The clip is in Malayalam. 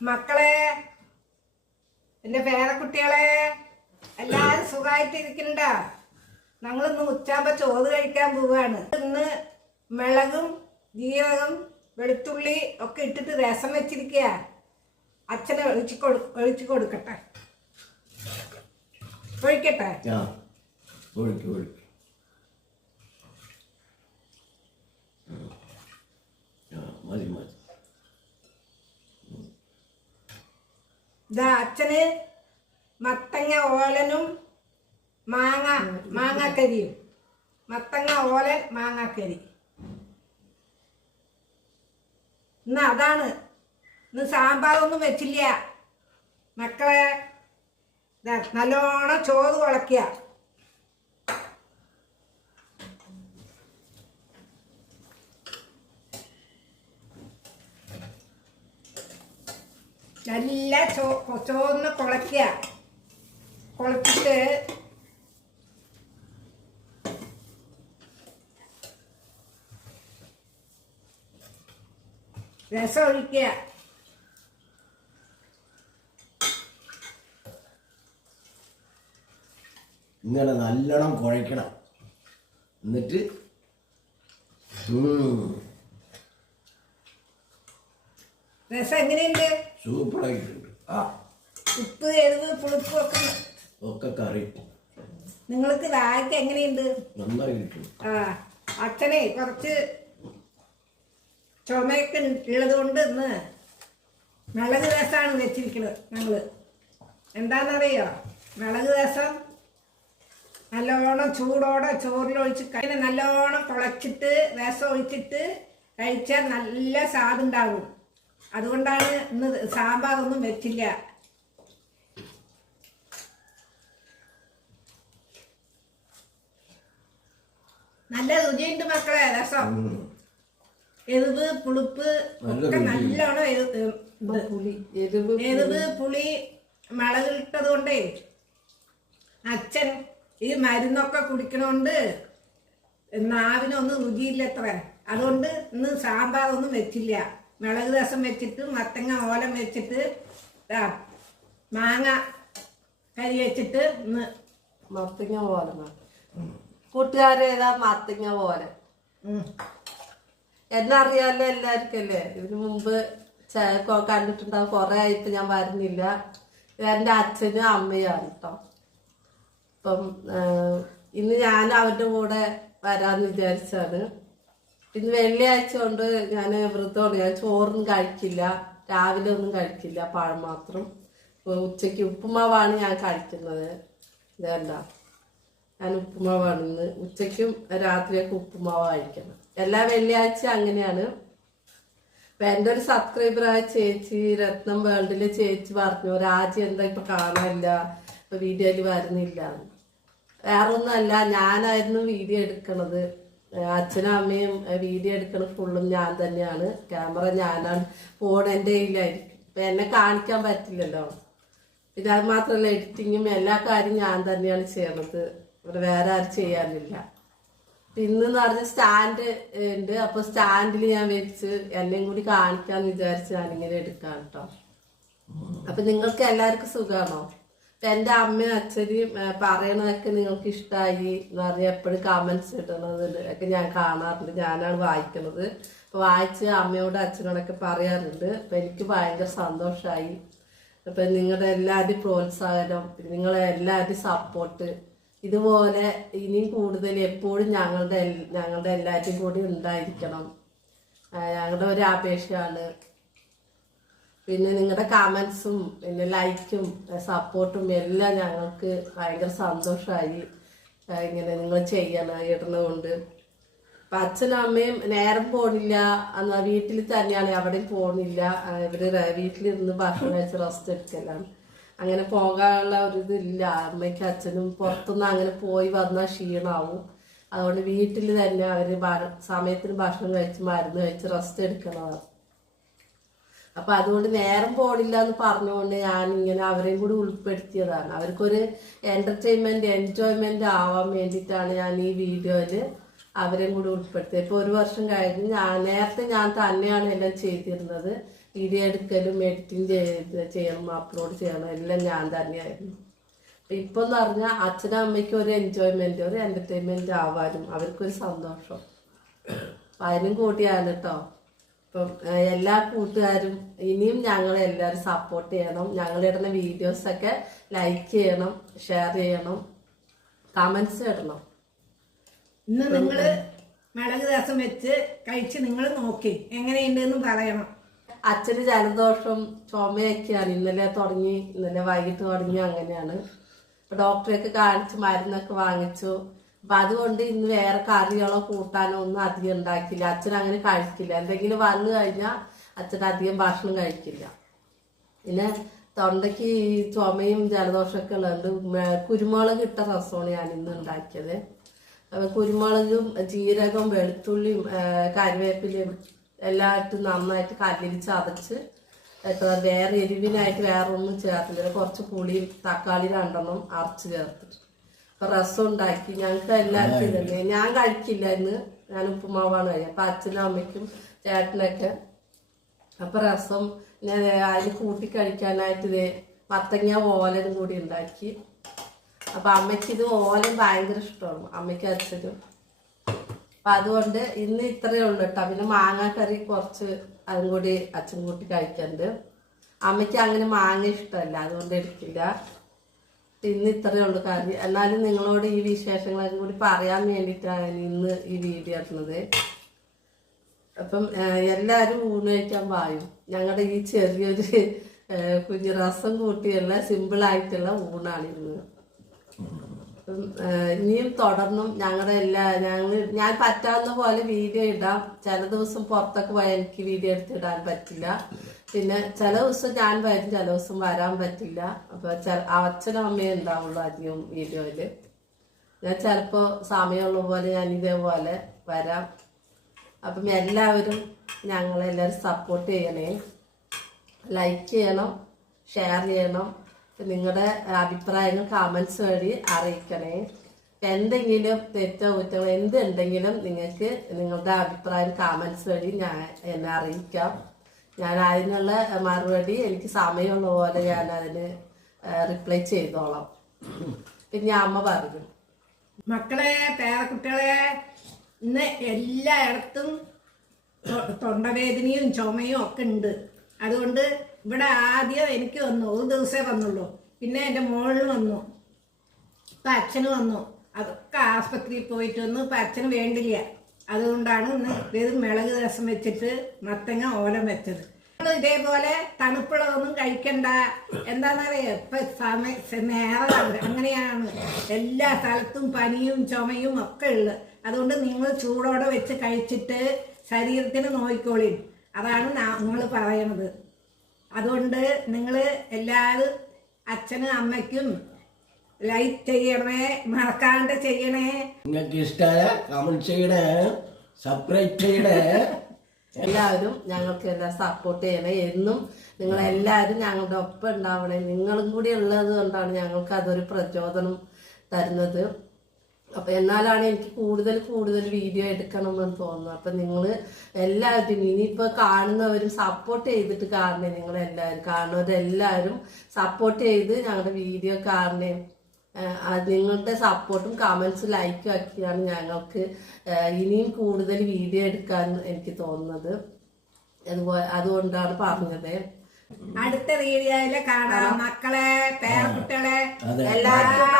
മക്കളെ എന്റെ പേരക്കുട്ടികളെ എല്ലാരും സുഖമായിട്ടിരിക്കണ്ട ഞങ്ങളിന്ന് ഉച്ചാമ്പ ചോറ് കഴിക്കാൻ പോവാണ്. ഇന്ന് മിളകും ജീരകം വെളുത്തുള്ളി ഒക്കെ ഇട്ടിട്ട് രസം വെച്ചിരിക്കുക അച്ഛനെ ഒഴിച്ച് കൊടു ഒഴിച്ച് കൊടുക്കട്ടെ. ഒഴിക്കട്ടെ? മതി മതി. ഇതാ അച്ഛന് മത്തങ്ങ ഓലനും മാങ്ങ മാങ്ങാക്കരിയും മത്തങ്ങ ഓലൻ മാങ്ങാക്കരി. ഇന്ന് അതാണ്. ഇന്ന് സാമ്പാറൊന്നും വെച്ചില്ല. മക്കളെ നല്ലോണം ചോറ് കുളയ്ക്കുക നല്ല ചോ ചോന്ന് കുളയ്ക്കുക. കുളച്ചിട്ട് രസം ഒഴിക്കുക. ഇങ്ങനെ നല്ലോണം കുഴയ്ക്കണം. എന്നിട്ട് രസം എങ്ങനെയുണ്ട്? സൂപ്പറായിട്ടുണ്ട്. ആ ഉപ്പ് എരിവ് പുളിപ്പ് ഒക്കെ ഒക്കെ കറി. നിങ്ങൾക്ക് ദാഹിക്ക് എങ്ങനെയുണ്ട്? നന്നായിട്ടുണ്ട്. ആ അച്ഛനെ കുറച്ച് ചുമയൊക്കെ ഉള്ളത് കൊണ്ട് ഇന്ന് മിളക് രസമാണ് വെച്ചിരിക്കുന്നത് ഞങ്ങൾ എന്താണെന്നറിയോ മിളക് രസം നല്ലോണം ചൂടോടെ ചോറിലൊഴിച്ച് കഴിഞ്ഞ നല്ലോണം കുളച്ചിട്ട് രസം ഒഴിച്ചിട്ട് കഴിച്ചാൽ നല്ല സ്വാദുണ്ടാകും അതുകൊണ്ടാണ് ഇന്ന് സാമ്പാറൊന്നും വെച്ചില്ല. നല്ല രുചിയുണ്ട് മക്കളെ രസം. എരിവ് പുളിപ്പ് നല്ല ഒക്കെ നല്ലോണം എരിവ് പുളി. എരിവ് ഇട്ടത് പുളി മുളകിട്ടത് കൊണ്ടേ അച്ഛൻ ഈ മരുന്നൊക്കെ കുടിക്കണോണ്ട് നാവിനൊന്നും രുചിയില്ല അത്ര. അതുകൊണ്ട് ഇന്ന് സാമ്പാറൊന്നും വെച്ചില്ല. മുളക് രസം വെച്ചിട്ട് മത്തങ്ങ ഓലം വെച്ചിട്ട് മാങ്ങ കരി വെച്ചിട്ട് ഇന്ന് മത്തങ്ങ പോലെ കൂട്ടുകാരേതാ മത്തങ്ങ പോലെ. ഉം. എന്നറിയാലോ എല്ലാവർക്കും അല്ലേ ഇതിനു മുമ്പ് കണ്ടിട്ടുണ്ടാവും കുറെ ആയിട്ട് ഞാൻ വരുന്നില്ല എന്റെ അച്ഛനും അമ്മയാണ് കേട്ടോ അപ്പം ഇന്ന് ഞാൻ അവരുടെ കൂടെ വരാന്ന് വിചാരിച്ചാണ്. ഇന്ന് വെള്ളിയാഴ്ച കൊണ്ട് ഞാൻ വ്രതമാണ്. ഞാൻ ചോറൊന്നും കഴിക്കില്ല. രാവിലെ ഒന്നും കഴിക്കില്ല. പഴം മാത്രം. ഉച്ചയ്ക്ക് ഉപ്പുമാവാണ് ഞാൻ കഴിക്കുന്നത്. ഇതല്ല ഞാൻ ഉപ്പുമാവാണ് ഇന്ന്. ഉച്ചയ്ക്കും രാത്രിയൊക്കെ ഉപ്പുമാവ് കഴിക്കണം എല്ലാ വെള്ളിയാഴ്ച അങ്ങനെയാണ്. അപ്പൊ എന്റെ ഒരു സബ്സ്ക്രൈബറായ ചേച്ചി രത്നം വേൾഡിലെ ചേച്ചി പറഞ്ഞു രാജി എന്താ ഇപ്പൊ കാണാനില്ല? ഇപ്പൊ വീഡിയോയിൽ വരുന്നില്ല. വേറൊന്നും അല്ല ഞാനായിരുന്നു വീഡിയോ എടുക്കണത്. അച്ഛനും അമ്മയും വീഡിയോ എടുക്കണ ഫുള്ളും ഞാൻ തന്നെയാണ്. ക്യാമറ ഞാനാണ്. ഫോൺ എന്റെ കയ്യിലായിരിക്കും. ഇപ്പം എന്നെ കാണിക്കാൻ പറ്റില്ലല്ലോ. പിന്നെ അത് മാത്രമല്ല എഡിറ്റിങ്ങും എല്ലാ കാര്യവും ഞാൻ തന്നെയാണ് ചെയ്യണത് ഇവിടെ വേറെ ആരും ചെയ്യാനില്ല. പിന്നെന്ന് പറഞ്ഞ സ്റ്റാൻഡ് ഉണ്ട്. അപ്പോൾ സ്റ്റാൻഡിൽ ഞാൻ വെച്ച് എന്നെയും കൂടി കാണിക്കാന്ന് വിചാരിച്ച് ഞാനിങ്ങനെ എടുക്കാം കേട്ടോ അപ്പൊ നിങ്ങൾക്ക് എല്ലാവർക്കും സുഖമാണോ? എന്റെ അമ്മയും അച്ഛനും പറയണതൊക്കെ നിങ്ങൾക്ക് ഇഷ്ടമായി എന്ന് പറഞ്ഞാൽ എപ്പോഴും കമന്റ്സ് ഇടണത് ഒക്കെ ഞാൻ കാണാറുണ്ട്. ഞാനാണ് വായിക്കുന്നത്. അപ്പൊ വായിച്ച് അമ്മയോടും അച്ഛനോടൊക്കെ പറയാറുണ്ട്. അപ്പൊ എനിക്ക് ഭയങ്കര സന്തോഷമായി അപ്പൊ നിങ്ങളുടെ എല്ലാവരുടെയും പ്രോത്സാഹനം നിങ്ങളെ എല്ലാവരുടെയും സപ്പോർട്ട് ഇതുപോലെ ഇനിയും കൂടുതൽ എപ്പോഴും ഞങ്ങളുടെ ഞങ്ങളുടെ എല്ലാവരുടെയും കൂടി ഉണ്ടായിരിക്കണം. ഞങ്ങളുടെ ഒരു അപേക്ഷയാണ്. പിന്നെ നിങ്ങളുടെ കമൻസും പിന്നെ ലൈക്കും സപ്പോർട്ടും എല്ലാം ഞങ്ങൾക്ക് ഭയങ്കര സന്തോഷമായി ഇങ്ങനെ നിങ്ങൾ ചെയ്യണം ഇടുന്നതുകൊണ്ട് അപ്പൊ അച്ഛനും അമ്മയും നേരം പോണില്ല. എന്നാ വീട്ടിൽ തന്നെയാണ് എവിടെയും പോണില്ല. ഇവർ വീട്ടിലിരുന്ന് ഭക്ഷണം കഴിച്ച് റെസ്റ്റ് എടുക്കലാണ്. അങ്ങനെ പോകാനുള്ള ഒരു ഇതില്ല. അമ്മയ്ക്ക് അച്ഛനും പുറത്തുനിന്ന് അങ്ങനെ പോയി വന്നാൽ ക്ഷീണാവും. അതുകൊണ്ട് വീട്ടിൽ തന്നെ അവർ സമയത്തിന് ഭക്ഷണം കഴിച്ച് മരുന്ന് കഴിച്ച് റെസ്റ്റ് എടുക്കണതാണ്. അപ്പൊ അതുകൊണ്ട് നേരം പോടില്ല എന്ന് പറഞ്ഞുകൊണ്ട് ഞാൻ ഇങ്ങനെ അവരെയും കൂടി ഉൾപ്പെടുത്തിയതാണ്. അവർക്കൊരു എന്റർടൈൻമെന്റ് എൻജോയ്മെന്റ് ആവാൻ വേണ്ടിയിട്ടാണ് ഞാൻ ഈ വീഡിയോയിൽ അവരെയും കൂടി ഉൾപ്പെടുത്തിയത്. ഇപ്പൊ ഒരു വർഷം കഴിഞ്ഞ് ഞാൻ നേരത്തെ ഞാൻ തന്നെയാണ് എല്ലാം ചെയ്തിരുന്നത്. വീഡിയോ എടുക്കലും എഡിറ്റിംഗ് ചെയ്ത് ചെയ്യണം അപ്ലോഡ് ചെയ്യണം എല്ലാം ഞാൻ തന്നെയായിരുന്നു. ഇപ്പൊ എന്ന് പറഞ്ഞാൽ അച്ഛനും അമ്മയ്ക്കും ഒരു എൻജോയ്മെന്റ് ഒരു എന്റർടൈൻമെന്റ് ആവാനും അവർക്കൊരു സന്തോഷം. അതിനും കൂട്ടിയാണ് കേട്ടോ ഏഹ്, എല്ലാ കൂട്ടുകാരും ഇനിയും ഞങ്ങളെ എല്ലാവരും സപ്പോർട്ട് ചെയ്യണം. ഞങ്ങളിടുന്ന വീഡിയോസ് ഒക്കെ ലൈക്ക് ചെയ്യണം ഷെയർ ചെയ്യണം കമൻസ് ഇടണം. ഇന്ന് നിങ്ങൾ മിളക് രസം വെച്ച് കഴിച്ച് നിങ്ങൾ നോക്കി എങ്ങനെയുണ്ടെന്ന് പറയണം. അച്ഛന് ജലദോഷം ചുമയൊക്കെയാണ്. ഇന്നലെ തുടങ്ങി ഇന്നലെ വൈകിട്ട് തുടങ്ങി അങ്ങനെയാണ്. അപ്പൊ ഡോക്ടറെയൊക്കെ കാണിച്ച് മരുന്നൊക്കെ വാങ്ങിച്ചു. അപ്പൊ അതുകൊണ്ട് ഇന്ന് വേറെ കറികളോ കൂട്ടാനോ ഒന്നും അധികം ഉണ്ടാക്കില്ല. അച്ഛൻ അങ്ങനെ കഴിക്കില്ല. എന്തെങ്കിലും വന്നു കഴിഞ്ഞാൽ അച്ഛൻ അധികം ഭക്ഷണം കഴിക്കില്ല. പിന്നെ തൊണ്ടയ്ക്ക് ചുമയും ജലദോഷമൊക്കെ ഉള്ളതുകൊണ്ട് കുരുമുളക് ഇട്ട രസമാണ് ഞാൻ ഇന്ന് ഉണ്ടാക്കിയത്. അപ്പൊ കുരുമുളകും ജീരകവും വെളുത്തുള്ളിയും കറിവേപ്പിലയും എല്ലാം ഇട്ട് നന്നായിട്ട് കല്ലിൽ ചതച്ച് വേറെ എരിവിനായിട്ട് വേറെ ഒന്നും ചേർത്തില്ല. കുറച്ച് പുളിയും തക്കാളി രണ്ടെണ്ണം അരച്ച് ചേർത്തിട്ട് രസം ഉണ്ടാക്കി ഞങ്ങൾക്ക് എല്ലാവർക്കും തന്നെ ഞാൻ കഴിക്കില്ല ഇന്ന് ഞാൻ ഉപ്പുമാവാണ് കഴിക്കുക അപ്പൊ അച്ഛനും അമ്മയ്ക്കും ചേട്ടനൊക്കെ അപ്പൊ രസം ഞാൻ അതിന് കൂട്ടി കഴിക്കാനായിട്ട് ഇത് മത്തങ്ങ ഓലനും കൂടി ഉണ്ടാക്കി. അപ്പൊ അമ്മയ്ക്ക് ഇത് ഓലൻ ഭയങ്കര ഇഷ്ടമാണ്. അമ്മയ്ക്ക് അച്ഛനും. അപ്പൊ അതുകൊണ്ട് ഇന്ന് ഇത്രയേ ഉള്ളൂ കേട്ടോ. പിന്നെ മാങ്ങാക്കറി കുറച്ച് അതും കൂടി അച്ഛൻ കൂട്ടി കഴിക്കുന്നുണ്ട് അമ്മയ്ക്ക് അങ്ങനെ മാങ്ങ ഇഷ്ടമല്ല. അതുകൊണ്ട് എടുക്കില്ല. ഇന്ന് ഇത്രയേ ഉള്ളൂ. കറി എന്നാലും നിങ്ങളോട് ഈ വിശേഷങ്ങളൊക്കെ കൂടി പറയാൻ വേണ്ടിയിട്ടാണ് ഇന്ന് ഈ വീഡിയോ ഇടുന്നത്. അപ്പം എല്ലാവരും ഊണ് കഴിക്കാൻ പായും ഞങ്ങളുടെ ഈ ചെറിയൊരു കുഞ്ഞു രസം കൂട്ടിയുള്ള സിമ്പിളായിട്ടുള്ള ഊണാണ് ഇന്ന്. അപ്പം ഇനിയും തുടർന്നും ഞങ്ങളുടെ എല്ലാ ഞങ്ങൾ ഞാൻ പറ്റാവുന്ന പോലെ വീഡിയോ ഇടാം. ചില ദിവസം പുറത്തൊക്കെ പോയാൽ എനിക്ക് വീഡിയോ എടുത്തിടാൻ പറ്റില്ല. പിന്നെ ചില ദിവസം ഞാൻ വരും ചില ദിവസം വരാൻ പറ്റില്ല. അപ്പൊ അച്ഛനും അമ്മയും ഉണ്ടാവുള്ളൂ അധികം വീഡിയോയിൽ. ഞാൻ ചിലപ്പോ സമയമുള്ള പോലെ ഞാൻ ഇതേപോലെ വരാം. അപ്പം എല്ലാവരും ഞങ്ങളെല്ലാവരും സപ്പോർട്ട് ചെയ്യണേ. ലൈക്ക് ചെയ്യണം ഷെയർ ചെയ്യണം. നിങ്ങളുടെ അഭിപ്രായങ്ങൾ കമൻസ് വഴി അറിയിക്കണേ. എന്തെങ്കിലും തെറ്റോ കുറ്റങ്ങളോ എന്തുണ്ടെങ്കിലും നിങ്ങൾക്ക് നിങ്ങളുടെ അഭിപ്രായം കമൻസ് വഴി ഞാൻ എന്നെ അറിയിക്കാം. ഞാൻ അതിനുള്ള മറുപടി എനിക്ക് സമയമുള്ള പോലെ ഞാൻ അതിന് റിപ്ലൈ ചെയ്തോളാം. പിന്നെ അമ്മ പറഞ്ഞു. മക്കളെ പേരക്കുട്ടികളെ ഇന്ന് എല്ലായിടത്തും തൊണ്ടവേദനയും ചുമയും ഒക്കെ ഉണ്ട്. അതുകൊണ്ട് ഇവിടെ ആദ്യം എനിക്ക് വന്നു. ഒരു ദിവസമേ വന്നുള്ളൂ. പിന്നെ എന്റെ മോളിൽ വന്നു. ഇപ്പം അച്ഛന് വന്നു. അതൊക്കെ ആസ്പത്രിയിൽ പോയിട്ട് വന്നു. ഇപ്പം അച്ഛന് വേണ്ടില്ല. അതുകൊണ്ടാണ് ഇന്ന് ഇത് മിളക് രസം വെച്ചിട്ട് മത്തങ്ങ ഓലം വെച്ചത്. ഇതേപോലെ തണുപ്പുള്ളതൊന്നും കഴിക്കണ്ട. എന്താണെന്നറിയോ ഇപ്പൊ സമയ നേരം അങ്ങനെയാണ് എല്ലാ സ്ഥലത്തും പനിയും ചുമയും ഒക്കെ ഉള്ളത് അതുകൊണ്ട് നിങ്ങൾ ചൂടോടെ വെച്ച് കഴിച്ചിട്ട് ശരീരത്തിന് നോയിക്കോളി അതാണ് നിങ്ങൾ പറയുന്നത് അതുകൊണ്ട് നിങ്ങൾ എല്ലാവരും അച്ഛനും അമ്മയ്ക്കും ലൈക്ക് ചെയ്യണേ മറക്കാണ്ട് ചെയ്യണേ. നിങ്ങൾക്ക് ഇഷ്ടമായ കമന്റ് ചെയ്യണേ സബ്സ്ക്രൈബ് ചെയ്യണേ. എല്ലാവരും ഞങ്ങൾക്ക് എല്ലാം സപ്പോർട്ട് ചെയ്യണേ. എന്നും നിങ്ങൾ എല്ലാവരും ഞങ്ങളുടെ ഒപ്പം ഉണ്ടാവണേ. നിങ്ങളും കൂടി ഉള്ളത് കൊണ്ടാണ് ഞങ്ങൾക്ക് അതൊരു പ്രചോദനം തരുന്നത്. അപ്പൊ എന്നാലാണ് എനിക്ക് കൂടുതൽ കൂടുതൽ വീഡിയോ എടുക്കണം എന്ന് തോന്നുന്നു അപ്പൊ നിങ്ങൾ എല്ലാവരും ഇനിയിപ്പോ കാണുന്നവരും സപ്പോർട്ട് ചെയ്തിട്ട് കാണണേ നിങ്ങളെല്ലാവരും. കാണുന്നവരെല്ലാവരും സപ്പോർട്ട് ചെയ്ത് ഞങ്ങളുടെ വീഡിയോ കാണണേ. നിങ്ങളുടെ സപ്പോർട്ടും കമൻസും ലൈക്കും ഒക്കെയാണ് ഞങ്ങൾക്ക് ഇനിയും കൂടുതൽ വീഡിയോ എടുക്കാൻ എനിക്ക് തോന്നുന്നത്. അതുപോലെ അതുകൊണ്ടാണ് പറഞ്ഞത്. അടുത്ത വീഡിയോയിൽ കാണാം. മക്കളെ പേരക്കുട്ടികളെ. എല്ലാവർക്കും